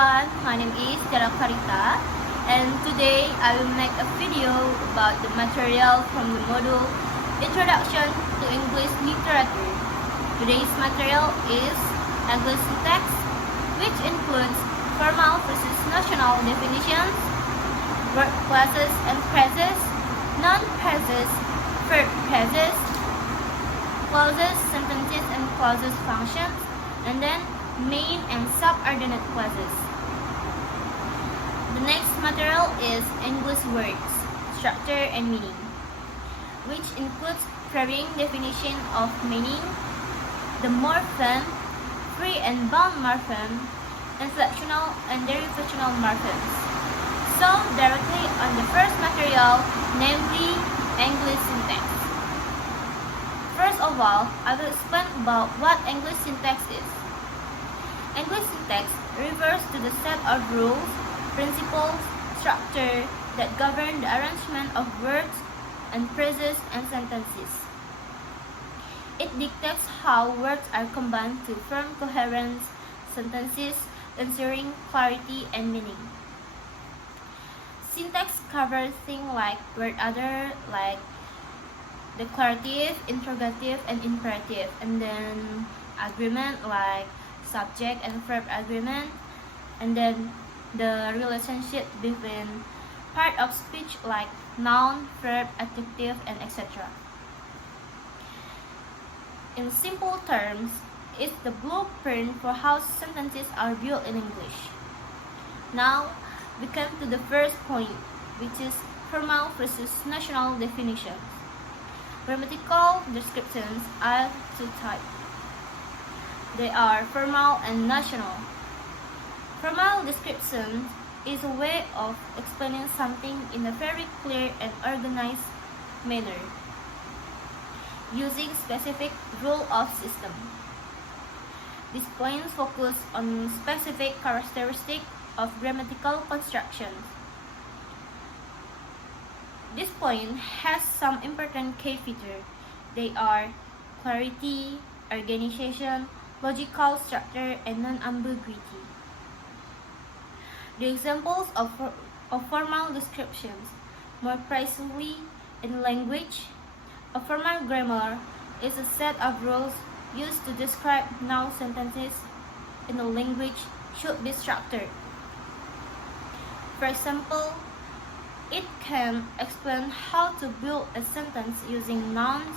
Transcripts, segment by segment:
everyone, my name is Clarita, and today I will make a video about the material from the module Introduction to English Literature. Today's material is English syntax, which includes formal versus notional definitions, verb clauses and phrases, noun phrases, verb phrases, clauses, sentences and clauses functions, and then main and subordinate clauses. The next material is English words, structure and meaning, which includes varying definition of meaning, the morpheme, free and bound morpheme, inflectional and derivational morphemes. So directly on the first material, namely English syntax. First of all, I will explain about what English syntax is. English syntax refers to the set of rules, principles, structure that govern the arrangement of words and phrases and sentences. It dictates how words are combined to form coherent sentences, ensuring clarity and meaning. Syntax covers things like word order, like declarative, interrogative, and imperative, and then agreement like subject and verb agreement, and then the relationship between part of speech like noun, verb, adjective, and etc. In simple terms, it's the blueprint for how sentences are built in English. Now, we come to the first point, which is formal versus notional definitions. Grammatical descriptions are two types. They are formal and notional. Formal description is a way of explaining something in a very clear and organized manner, using specific rule of system. These points focus on specific characteristics of grammatical constructions. This point has some important key features. They are clarity, organization, logical structure, and non-ambiguity. The examples of formal descriptions, more precisely in language, a formal grammar is a set of rules used to describe how sentences in a language should be structured. For example, it can explain how to build a sentence using nouns,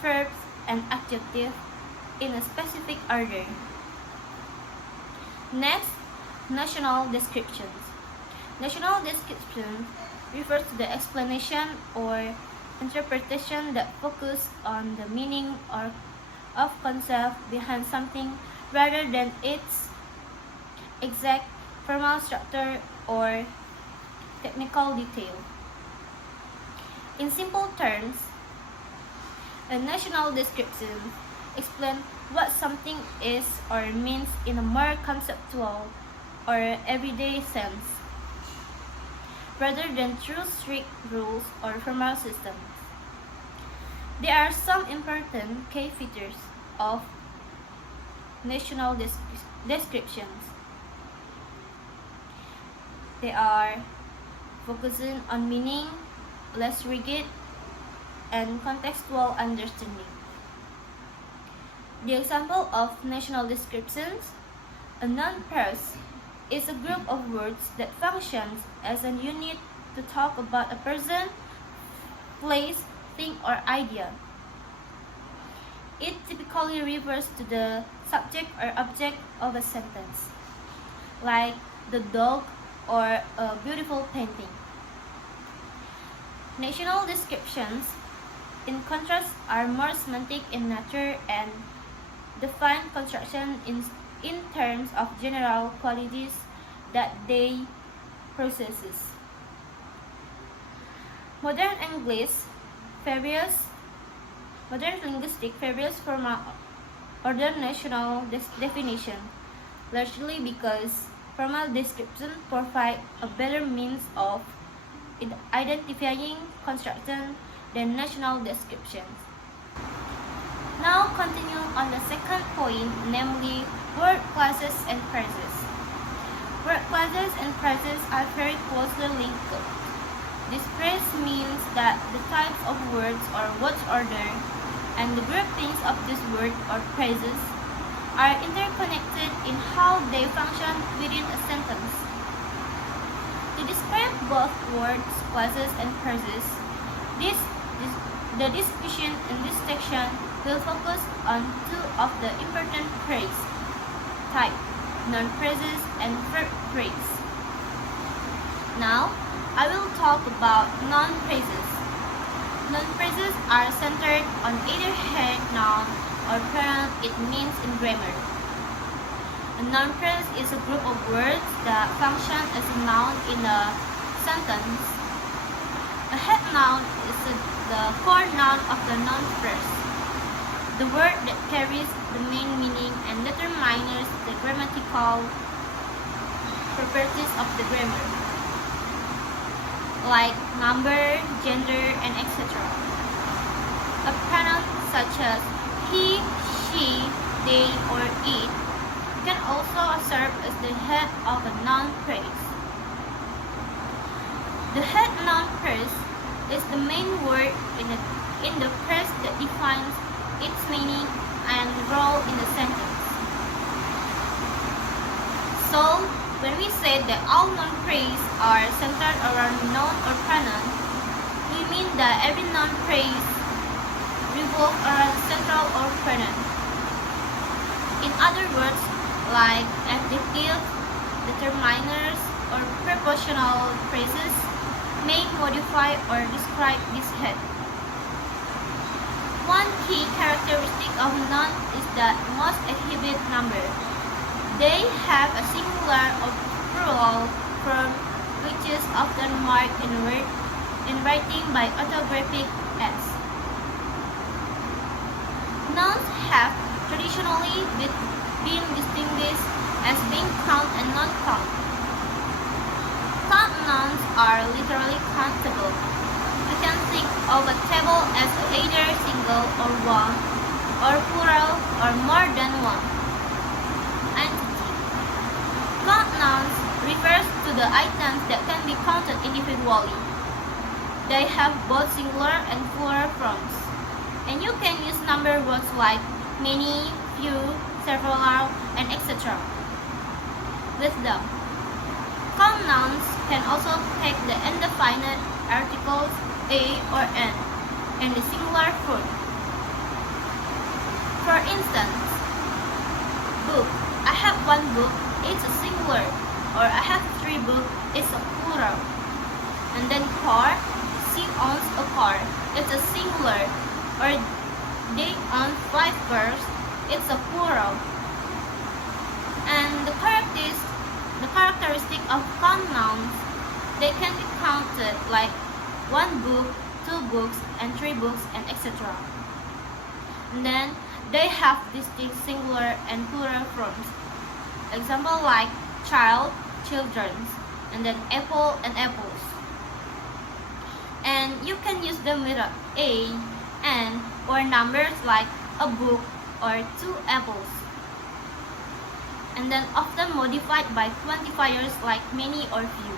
verbs, and adjectives in a specific order. Next, notional descriptions. Notional descriptions refers to the explanation or interpretation that focus on the meaning or of concept behind something rather than its exact formal structure or technical detail. In simple terms, a notional description explains what something is or means in a more conceptual or everyday sense, rather than through strict rules or formal systems. There are some important key features of notional descriptions. They are focusing on meaning, less rigid, and contextual understanding. The example of notional descriptions: a noun phrase is a group of words that functions as a unit to talk about a person, place, thing, or idea. It typically refers to the subject or object of a sentence, like the dog or a beautiful painting. Notional descriptions, in contrast, are more semantic in nature and define construction in terms of general qualities that they possess. Modern linguistics favors formal or notional definition, largely because formal description provide a better means of identifying construction than notional descriptions. Now continue on the second point, namely word clauses and phrases. Word clauses and phrases are very closely linked. This phrase means that the types of words or word order and the groupings of these words or phrases are interconnected in how they function within a sentence. To describe both words, clauses, and phrases, the discussion in this section will focus on two of the important phrase type, noun phrases and verb phrase. Now, I will talk about noun phrases. Noun phrases are centered on either head noun or pronoun it means in grammar. A noun phrase is a group of words that function as a noun in a sentence. A head noun is the core noun of the noun phrase, the word that carries the main meaning and determines the grammatical properties of the grammar, like number, gender, and etc. A pronoun such as he, she, they, or it can also serve as the head of a noun phrase. The head noun phrase is the main word in the phrase that defines its meaning and role in the sentence. So, when we say that all noun phrases are centered around noun or pronoun, we mean that every noun phrase revolves around central or pronoun. In other words, like adjectives, determiners, or prepositional phrases may modify or describe this head. One key characteristic of noun is that most exhibit number. They have a singular or plural form which is often marked in writing by orthographic S. Nouns have traditionally been distinguished as being count and non-count. Count nouns are literally countable. You can think of a table as either single or one, or plural or more than one entity. Count nouns refers to the items that can be counted individually. They have both singular and plural forms. And you can use number words like many, few, several, and etc. with them. Count nouns can also take the indefinite articles a or an in the singular form. For instance, book. I have one book, it's a singular. Or I have 3 books, it's a plural. And then car, she owns a car, it's a singular. Or they own 5 cars, it's a plural. And the characteristic of count nouns, they can be counted like 1 book, 2 books, and 3 books, and etc. And then they have distinct singular and plural forms. Example like child, children's, and then apple and apples. And you can use them with a, and, or numbers like a book or 2 apples. And then often modified by quantifiers like many or few.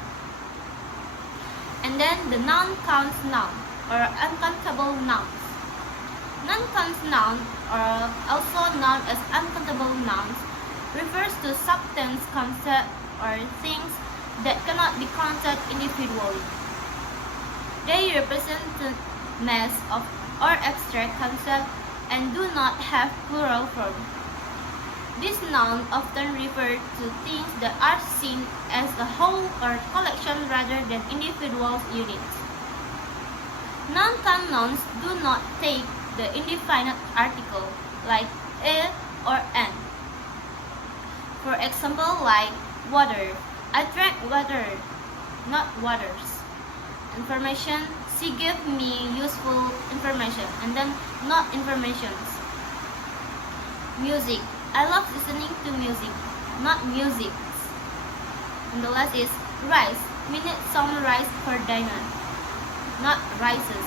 And then the non-count noun or uncountable nouns. Non-count nouns, or also known as uncountable nouns, refers to substance, concept, or things that cannot be counted individually. They represent the mass of or abstract concept and do not have plural form. These nouns often refer to things that are seen as a whole or collection rather than individual units. Non-count nouns do not take the indefinite article like a or an. For example, like water. I drank water, not waters. Information. She gave me useful information, and then not informations. Music. I love listening to music, not music. And the last is rice. We need some rice for dinner, not rices.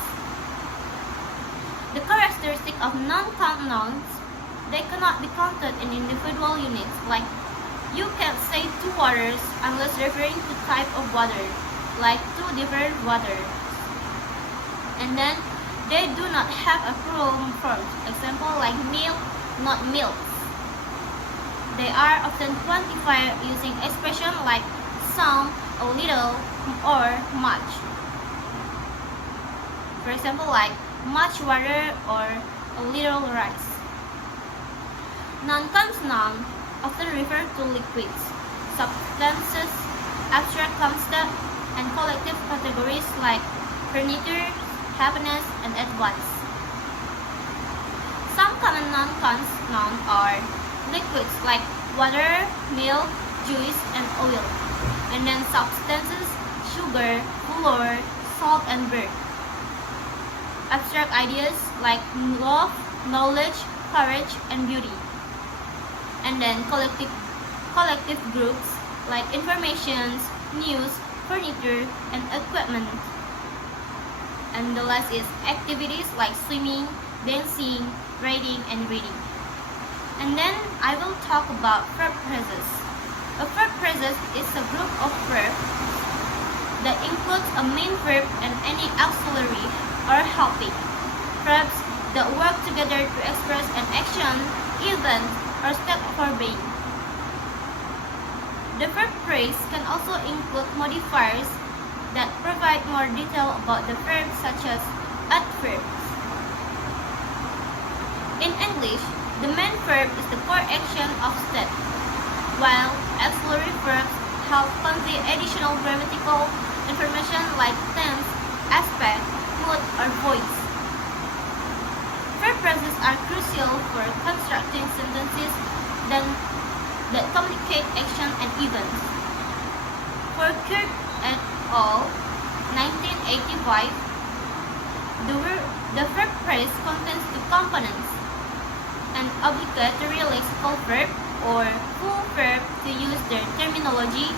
The characteristic of non-count nouns, they cannot be counted in individual units. Like you can say two waters unless referring to type of water, like two different waters. And then they do not have a plural form, example like milk, not milks. They are often quantified using expression like some, a little, or much. For example, like much water or a little rice. Non-cons noun often refer to liquids, substances, abstract concepts, and collective categories like furniture, happiness, and advice. Some common non-cons nouns are liquids like water, milk, juice, and oil, and then substances, sugar, flour, salt, and bread. Abstract ideas like love, knowledge, courage, and beauty. And then collective groups like informations, news, furniture, and equipment. And the last is activities like swimming, dancing, writing, and reading. And then I will talk about verb phrases. A verb phrase is a group of verbs that includes a main verb and any auxiliary or helping verbs that work together to express an action, event, or state of being. The verb phrase can also include modifiers that provide more detail about the verb, such as adverbs. In English, the main verb is the core action of state, while auxiliary verbs help convey additional grammatical information like tense, aspect, mood, or voice. Verb phrases are crucial for constructing sentences that communicate action and events. For Kirk et al., 1985, the verb phrase contains two components: an obligatory lexical verb or full verb, to use their terminology,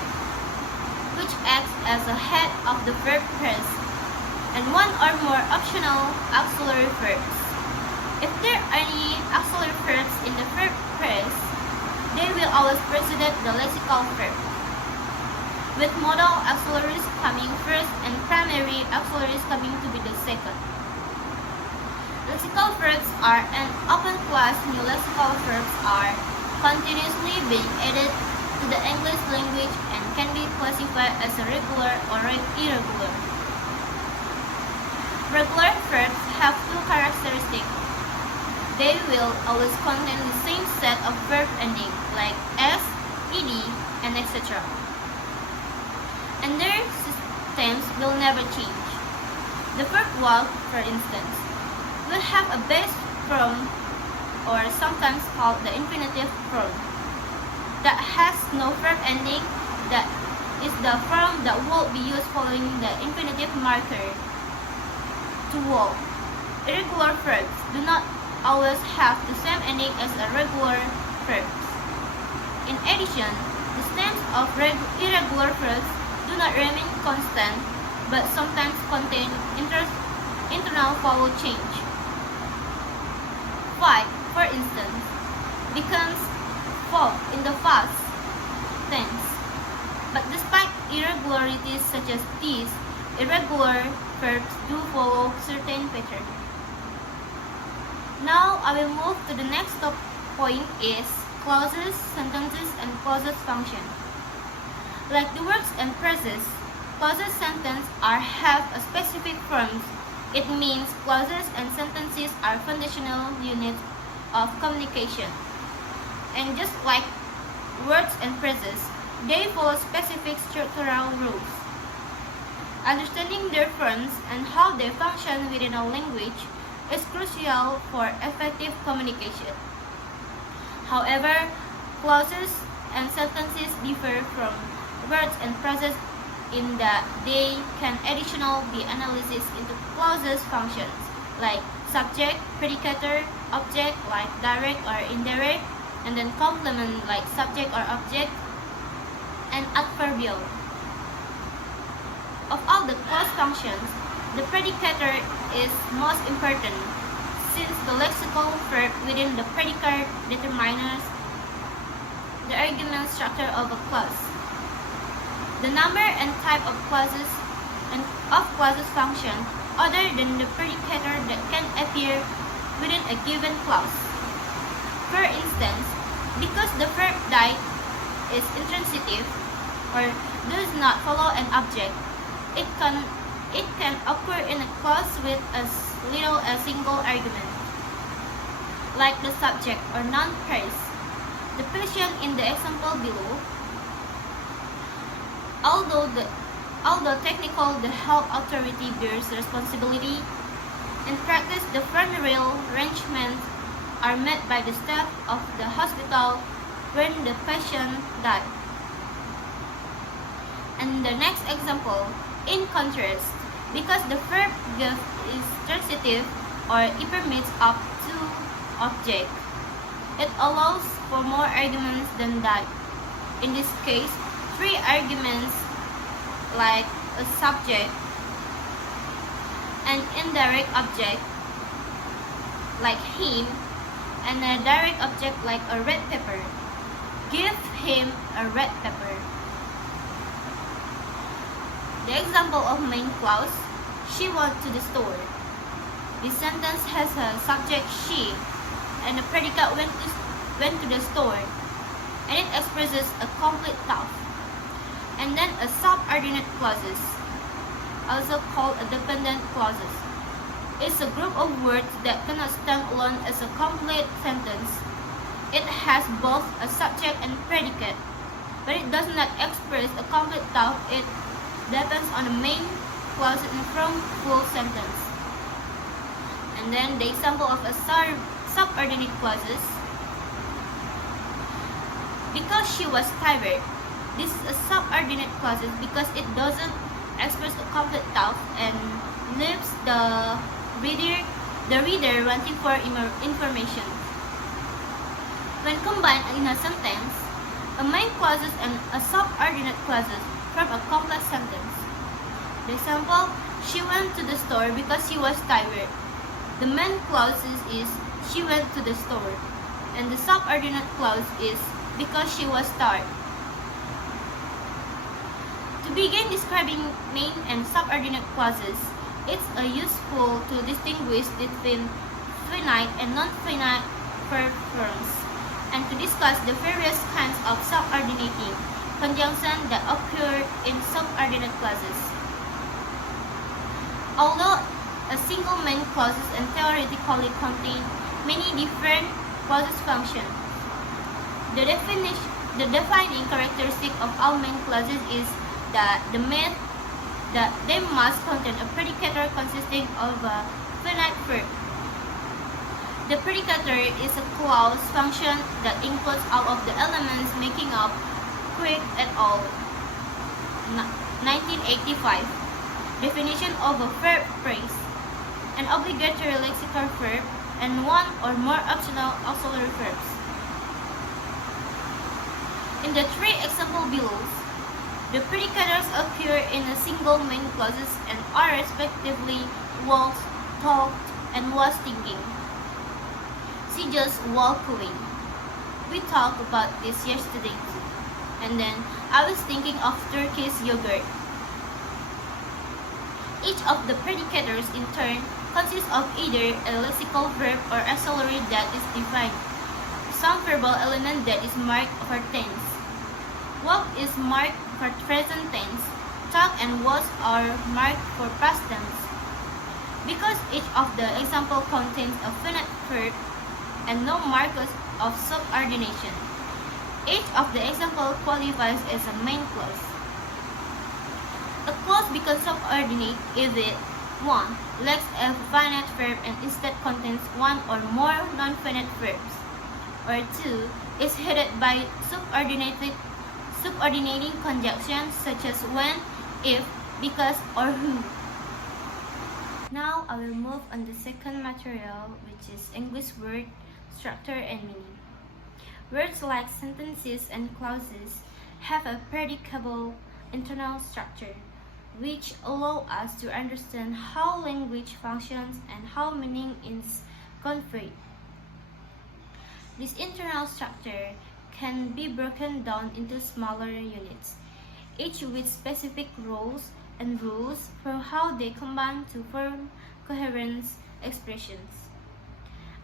which acts as a head of the verb phrase, and one or more optional auxiliary verbs. If there are any auxiliary verbs in the verb phrase, they will always precede the lexical verb, with modal auxiliaries coming first and primary auxiliaries coming to be the second. Lexical verbs are an open class. New lexical verbs are continuously being added to the English language and can be classified as a regular or irregular. Regular verbs have two characteristics. They will always contain the same set of verb endings like s, ed, and etc. And their systems will never change. The verb walk, for instance, will have a base form, or sometimes called the infinitive form, that has no verb ending. That is the form that will be used following the infinitive marker to walk. Irregular verbs do not always have the same ending as a regular verbs. In addition, the stems of irregular verbs do not remain constant, but sometimes contain internal vowel change. 5, for instance, becomes fought in the past tense. But despite irregularities such as these, irregular verbs do follow certain patterns. Now I will move to the next point is clauses, sentences, and clauses function. Like the words and phrases, clauses sentences have a specific forms. It means clauses and sentences are foundational units of communication. And just like words and phrases, they follow specific structural rules. Understanding their forms and how they function within a language is crucial for effective communication. However, clauses and sentences differ from words and phrases in that they can additionally be analyzed into clauses functions like subject, predicator, object like direct or indirect, and then complement like subject or object, and adverbial. Of all the clause functions, the predicator is most important, since the lexical verb within the predicate determines the argument structure of a clause. The number and type of clauses function other than the predicator that can appear within a given clause. For instance, because the verb die is intransitive or does not follow an object, it can occur in a clause with as little as a single argument, like the subject or noun phrase. The patient in the example below, although technical, the health authority bears responsibility. In practice, the funeral arrangements are made by the staff of the hospital when the patient died. And the next example, in contrast, because the verb give is transitive or it permits up to object, it allows for more arguments than that. In this case, 3 arguments like a subject, an indirect object like him, and a direct object like a red pepper. Give him a red pepper. The example of main clause, she went to the store. This sentence has a subject she and the predicate went to the store, and it expresses a complete task. And then a subordinate clauses, also called a dependent clauses. It's a group of words that cannot stand alone as a complete sentence. It has both a subject and predicate, but it does not express a complete thought. It depends on the main clause and from full sentence. And then the example of a subordinate clauses. Because she was tired. This is a subordinate clauses because it doesn't express a complete thought and leaves the reader wanting for information. When combined in a sentence, a main clauses and a subordinate clauses form a complex sentence. The example, she went to the store because she was tired. The main clause is she went to the store, and the subordinate clause is because she was tired. To begin describing main and subordinate clauses, it's useful to distinguish between finite and non-finite verb forms, and to discuss the various kinds of subordinating conjunction that occur in subordinate clauses. Although a single main clauses and theoretically contain many different clauses function, the defining characteristic of all main clauses is that they must contain a predicator consisting of a finite verb. The predicator is a clause function that includes all of the elements making up Quick et al. 1985. Definition of a verb phrase: an obligatory lexical verb and one or more optional auxiliary verbs. In the 3 examples below, the predicators occur in a single main clauses and are respectively walked, talked, and was thinking. She just walked away. We talked about this yesterday too. And then I was thinking of Turkish yogurt. Each of the predicators in turn consists of either a lexical verb or auxiliary that is defined, some verbal element that is marked for tense. Walk is marked for present tense. Talk and was are marked for past tense. Because each of the example contains a finite verb and no markers of subordination, each of the example qualifies as a main clause. A clause becomes subordinate if it 1. Lacks a finite verb and instead contains one or more non-finite verbs, or 2. Is headed by subordinating conjunctions such as when, if, because, or who. Now I will move on the second material, which is English word, structure, and meaning. Words like sentences and clauses have a predicable internal structure, which allow us to understand how language functions and how meaning is conveyed. This internal structure can be broken down into smaller units. each with specific roles and rules for how they combine to form coherent expressions.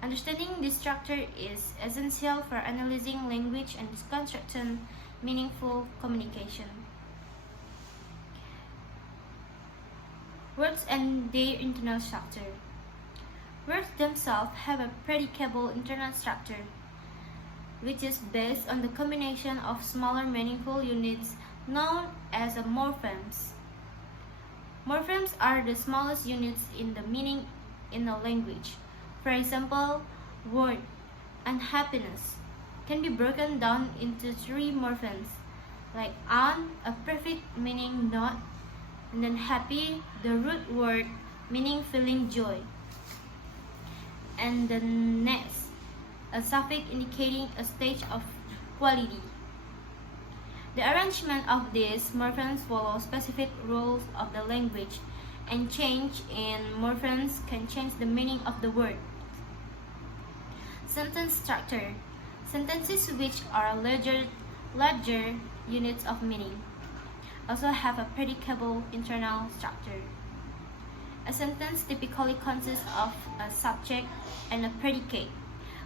Understanding this structure is essential for analyzing language and constructing meaningful communication. Words and their internal structure. Words themselves have a predicable internal structure, which is based on the combination of smaller meaningful units known as morphemes. Morphemes are the smallest units in the meaning in a language. For example, word unhappiness can be broken down into 3 morphemes, like un, a prefix meaning not, and then happy, the root word meaning feeling joy, and the next, a suffix indicating a stage of quality. The arrangement of these morphemes follows specific rules of the language, and change in morphemes can change the meaning of the word. Sentence structure. Sentences, which are larger units of meaning, also have a predicable internal structure. A sentence typically consists of a subject and a predicate,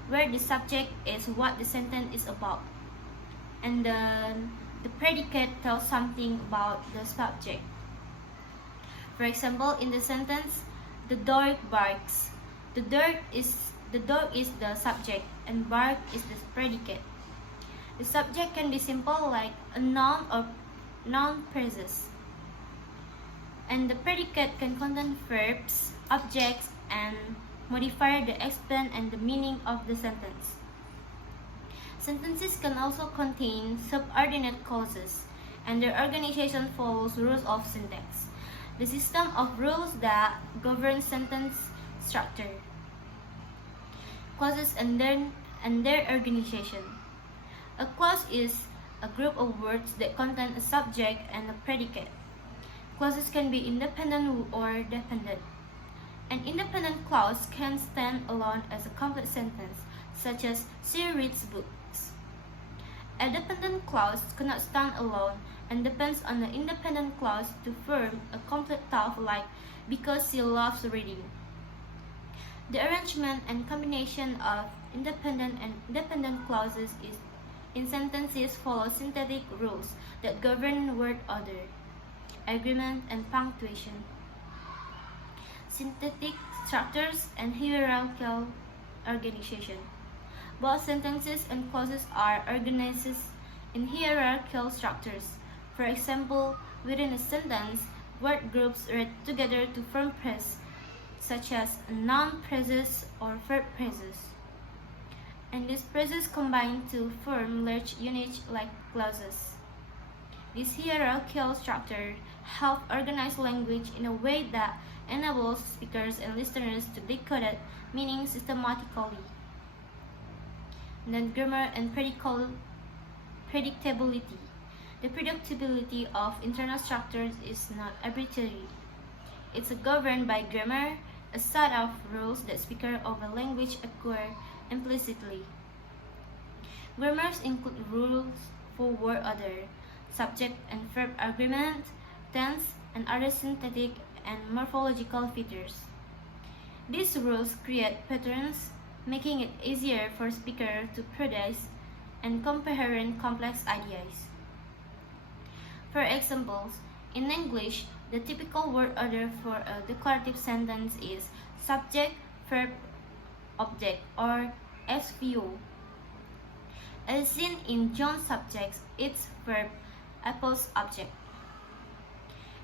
where the subject is what the sentence is about, and the predicate tells something about the subject. For example, in the sentence, the dog barks. The dog is the subject and bark is the predicate. The subject can be simple like a noun or noun phrases. And the predicate can contain verbs, objects, and modify the extent and the meaning of the sentence. Sentences can also contain subordinate clauses, and their organization follows rules of syntax, the system of rules that govern sentence structure. Clauses and their organization. A clause is a group of words that contain a subject and a predicate. Clauses can be independent or dependent. An independent clause can stand alone as a complete sentence, such as she reads books. A dependent clause cannot stand alone and depends on the independent clause to form a complete thought, like because she loves reading. The arrangement and combination of independent and dependent clauses in sentences follow syntactic rules that govern word order, agreement, and punctuation. Syntactic structures and hierarchical organization. Both sentences and clauses are organized in hierarchical structures. For example, within a sentence, word groups read together to form phrases, such as noun phrases or verb phrases. And these phrases combine to form large units like clauses. This hierarchical structure helps organize language in a way that enables speakers and listeners to decode meaning systematically. And then grammar and predictability. The predictability of internal structures is not arbitrary. It's governed by grammar, a set of rules that speakers of a language acquire implicitly. Grammars include rules for word order, subject and verb agreement, tense, and other syntactic and morphological features. These rules create patterns, making it easier for speakers to produce and comprehend complex ideas. For examples, in English, the typical word order for a declarative sentence is subject, verb, object, or SVO. As seen in John's subject, it's verb, Apple's object.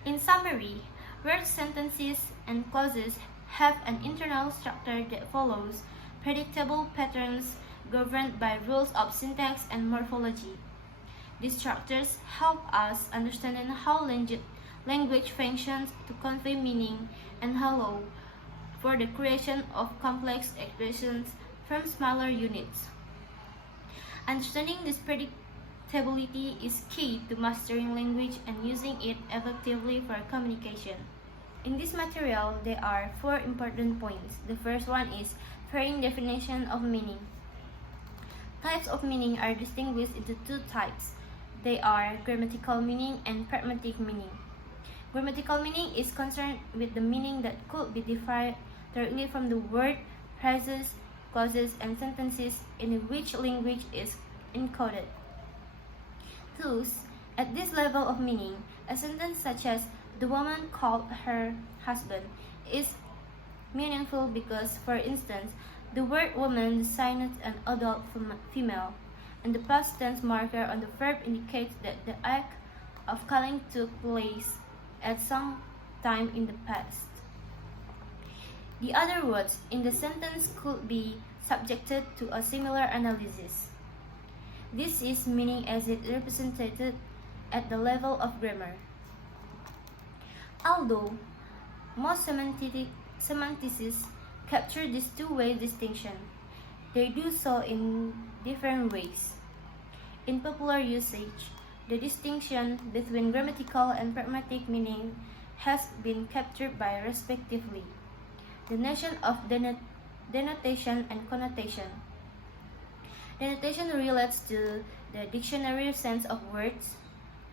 In summary, word sentences and clauses have an internal structure that follows predictable patterns governed by rules of syntax and morphology. These structures help us understand how language functions to convey meaning and allow for the creation of complex expressions from smaller units. Understanding this predictability is key to mastering language and using it effectively for communication. In this material, there are 4 important points. The first one is varying definition of meaning. Types of meaning are distinguished into 2 types. They are grammatical meaning and pragmatic meaning. Grammatical meaning is concerned with the meaning that could be derived directly from the word, phrases, clauses, and sentences in which language is encoded. Thus, at this level of meaning, a sentence such as "the woman called her husband" is meaningful because, for instance, the word woman designates an adult female, and the past tense marker on the verb indicates that the act of calling took place at some time in the past. The other words in the sentence could be subjected to a similar analysis. This is meaning as it represented at the level of grammar. Although most semanticists capture this two-way distinction, they do so in different ways. In popular usage, the distinction between grammatical and pragmatic meaning has been captured by, respectively, the notion of denotation and connotation. Denotation relates to the dictionary sense of words.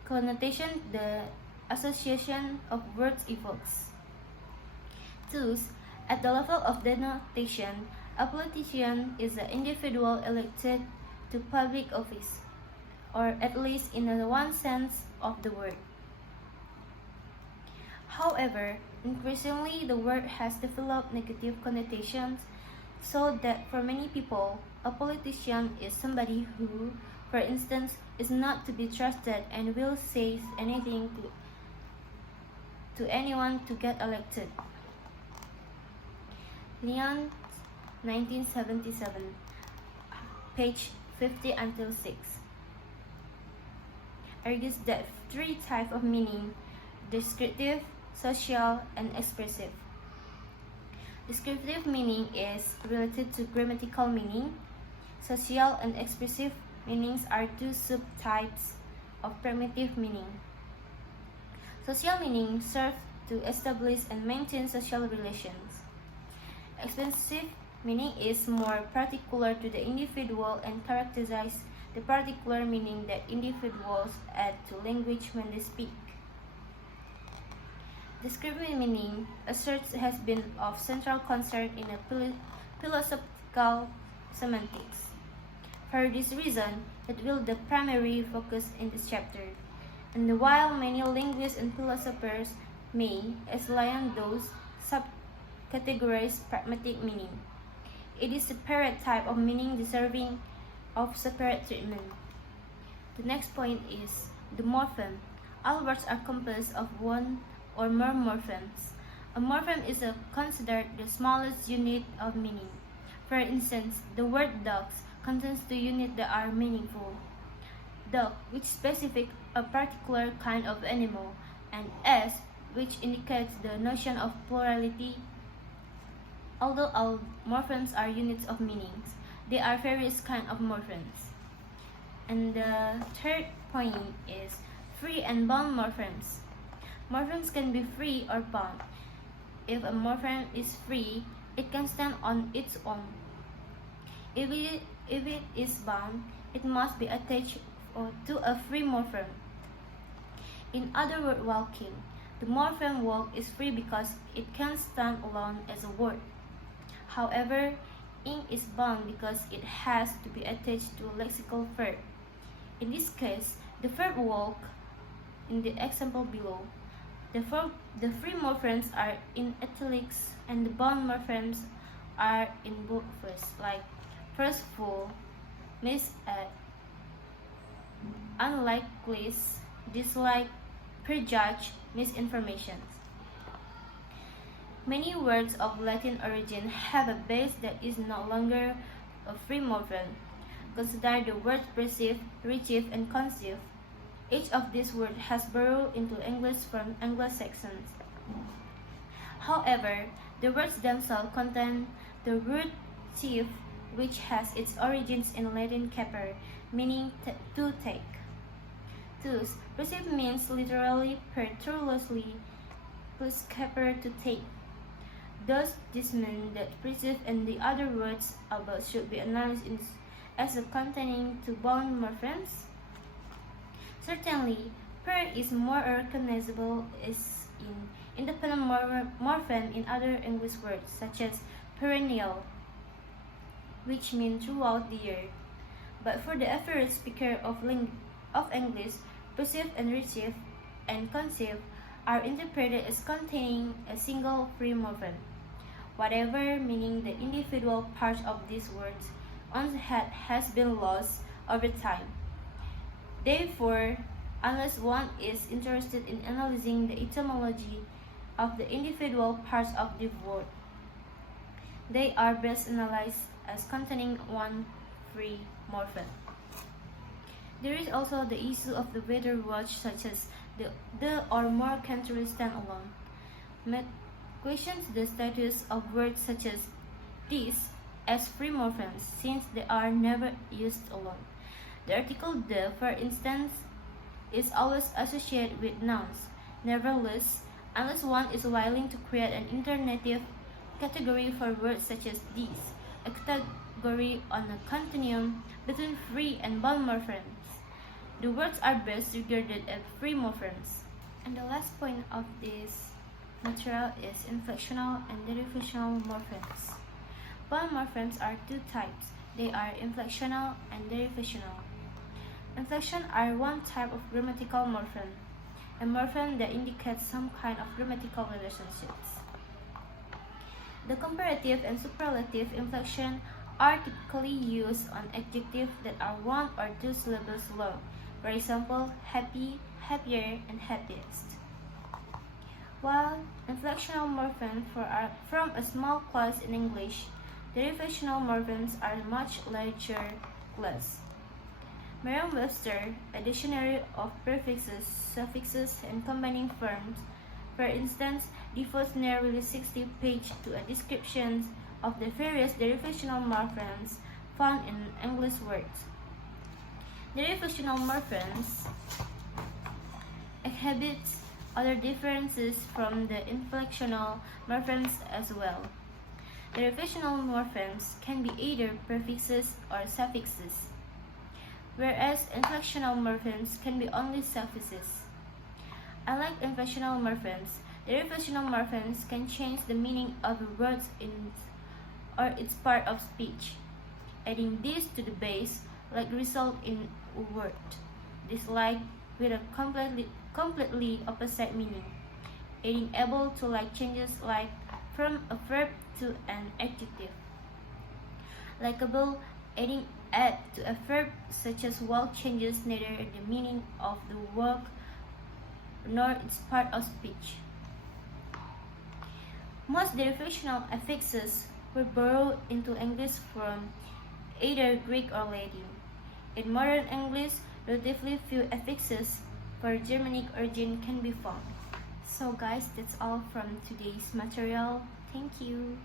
Connotation, the association of words evokes. Thus, at the level of denotation, a politician is an individual elected to public office, or at least in one sense of the word. However, increasingly the word has developed negative connotations, so that for many people, a politician is somebody who, for instance, is not to be trusted and will say anything to anyone to get elected. Leon, 1977, page 50 until 6, argues that three types of meaning: descriptive, social, and expressive. Descriptive meaning is related to grammatical meaning. Social and expressive meanings are two subtypes of pragmatic meaning. Social meaning serves to establish and maintain social relations. Expressive meaning is more particular to the individual and characterizes the particular meaning that individuals add to language when they speak. Descriptive meaning asserts has been of central concern in a philosophical semantics. For this reason, it will be the primary focus in this chapter. And while many linguists and philosophers may, as Lyon does, subcategorize pragmatic meaning, it is a separate type of meaning deserving of separate treatment. The next point is the morpheme. All words are composed of one or more morphemes. A morpheme is considered the smallest unit of meaning. For instance, the word dogs contains two units that are meaningful: dog, which specifies a particular kind of animal, and s, which indicates the notion of plurality. Although all morphemes are units of meanings, there are various kinds of morphemes. And the third point is free and bound morphemes. Morphemes can be free or bound. If a morpheme is free, it can stand on its own. If it is bound, it must be attached to a free morpheme. In other words, walking, the morpheme walk is free because it can stand alone as a word. However, ink is bound because it has to be attached to a lexical verb. In this case, the verb walk in the example below. The free morphemes are in italics and the bound morphemes are in boldface, like first full, miss at, unlikely, dislike, prejudge, misinformation. Many words of Latin origin have a base that is no longer a free morpheme. Consider the words perceive, retrieve, and conceive. Each of these words has borrowed into English from Anglo-Saxons. However, the words themselves contain the root thief, which has its origins in Latin capere, meaning to take. Thus, perceive means literally preteriously plus capere to take. Does this mean that perceive and the other words above should be analyzed as containing two bound morphemes? Certainly, per is more recognizable as in independent morpheme in other English words such as perennial, which mean throughout the year. But for the average speaker of English, perceive and receive and conceive are interpreted as containing a single free morpheme, whatever meaning the individual parts of these words once had has been lost over time. Therefore, unless one is interested in analyzing the etymology of the individual parts of the word, they are best analyzed as containing one free morpheme. There is also the issue of the whether words such as the or more can truly stand alone. Questions the status of words such as this as free morphemes since they are never used alone. The article the, for instance, is always associated with nouns. Nevertheless, unless one is willing to create an alternative category for words such as these, a category on a continuum between free and bound morphemes, the words are best regarded as free morphemes. And the last point of this material is inflectional and derivational morphemes. Bound morphemes are two types. They are inflectional and derivational. Inflection are one type of grammatical morpheme, a morpheme that indicates some kind of grammatical relationships. The comparative and superlative inflection are typically used on adjectives that are one or two syllables long. For example, happy, happier, and happiest. While inflectional morphemes are from a small class in English, derivational morphemes are a much larger class. Merriam-Webster, a dictionary of prefixes, suffixes, and combining forms, for instance, devotes nearly 60 pages to a description of the various derivational morphemes found in English words. Derivational morphemes exhibit other differences from the inflectional morphemes as well. Derivational morphemes can be either prefixes or suffixes, whereas inflectional morphemes can be only suffixes. Unlike inflectional morphemes, derivational morphemes can change the meaning of a word or its part of speech. Adding this to the base like result in a word dislike with a completely opposite meaning. Adding able to like changes like from a verb to an adjective. Likeable, adding add to a verb such as walk changes neither the meaning of the work nor its part of speech. Most derivational affixes were borrowed into English from either Greek or Latin. In modern English, relatively few affixes for Germanic origin can be found. So guys, that's all from today's material. Thank you.